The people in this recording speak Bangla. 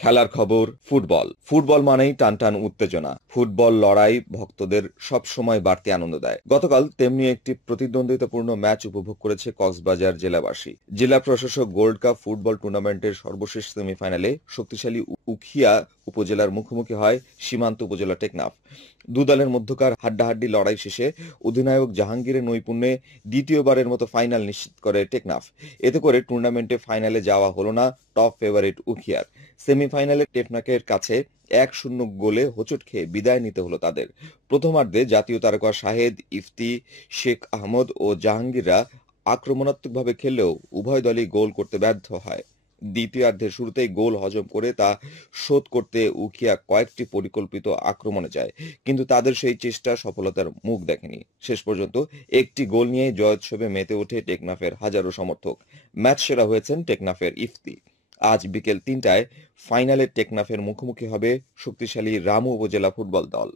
খেলার খবর ফুটবল মানেই টানটান উত্তেজনা। ফুটবল লড়াই ভক্তদের সব সময় বাড়তি আনন্দ দেয়। গতকাল তেমনি একটি প্রতিদ্বন্দ্বিতাপূর্ণ ম্যাচ উপভোগ করেছে কক্সবাজার জেলাবাসী। জেলা প্রশাসক গোল্ড কাপ ফুটবল টুর্নামেন্টের সর্বশেষ সেমিফাইনালে শক্তিশালী উখিয়া উপজেলার মুখোমুখি হয় সীমান্ত উপজেলা টেকনাফ। দু দলের মধ্যকার হাড্ডাহাড্ডি লড়াই শেষে অধিনায়ক জাহাঙ্গীরের নৈপুণ্যে দ্বিতীয়বারের মতো ফাইনাল নিশ্চিত করে টেকনাফ। এতে করে টুর্নামেন্টে ফাইনালে যাওয়া হলো না টপ ফেভারিট উখিয়ার। সেমিফাইনালে টেকনাফের কাছে 1-0 গোলে হোঁচট খেয়ে বিদায় নিতে হলো তাদের। প্রথমার্ধে জাতীয় তারকা শাহেদ, ইফতি, শেখ আহমদ ও জাহাঙ্গীররা আক্রমণাত্মকভাবে খেললেও উভয় দলই গোল করতে ব্যর্থ হয়। দ্বিতীয়ার্ধের শুরুতেই গোল হজম করে তা শোধ করতে উখিয়া কয়েকটি পরিকল্পিত আক্রমণে যায়, কিন্তু তাদের সেই চেষ্টা সফলতার মুখ দেখেনি। শেষ পর্যন্ত একটি গোল নিয়ে জয়োৎসবে মেতে ওঠে টেকনাফের হাজারো সমর্থক। ম্যাচ সেরা হয়েছেন টেকনাফের ইফতি। আজ বিকেল 3টায় ফাইনালে টেকনাফের মুখোমুখি হবে শক্তিশালী রামু উপজেলা ফুটবল দল।